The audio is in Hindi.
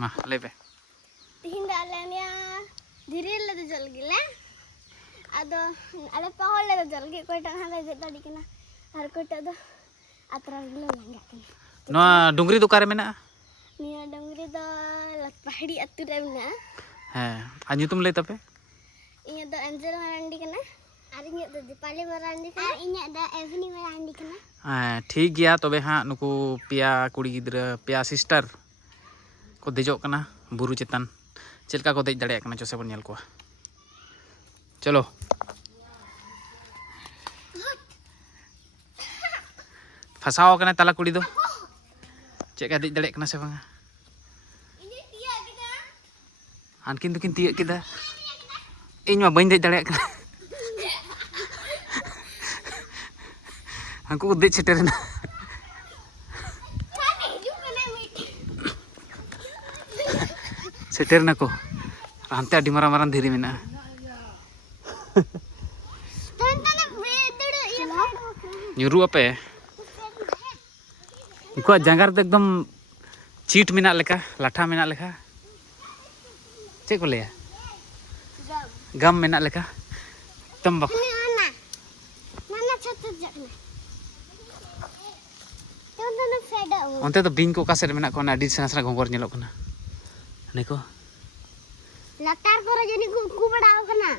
मा लेबे तिहिन दा आलेनिया धीरे ले दे जल गिला आदो आले पहल ले जल गे कोटा हाले जे दाडी कना हर कोटा दो अतरा गिला लंगा कना नो डुंगरी दो कारे मेना निया डंगरी दो पहाड़ी अतु रे मेना हैं आ nyutum ले तपे इया दो एंजल मारांडी कना आर इया दो दीपाली मारांडी कना आर इया दो एवनी मारांडी कना हाँ ठीक गया तबे हाँ नुकु पिया कुड़ी गिद्रा पिया सिस्टर को देजो कना बुरु चेतन चलका को देज दड़े कना चोसे बन नेल को चलो फसाओ कना तला कुड़ी दो चेका देज दड़े कना से बांगा आनकिन दुकिन तियक किदा इन मा बइन देज दड़े कना हांकु को देज सेटेरना सेटेरना को हांते आडी मारा मारान धीरी मेना nyuruh apa ya? Iku janggar tuh एकदम चीट मेना लेका, लाठा मेना लेका. Cek ko leya? Gam मेना लेका. Tembak. mana छोटो जगना तो फेडा Onte tuh bing ko kaser मेना ko na di sana sana gongor nyelok kana. Neko. latar koro jadi ku badaw kana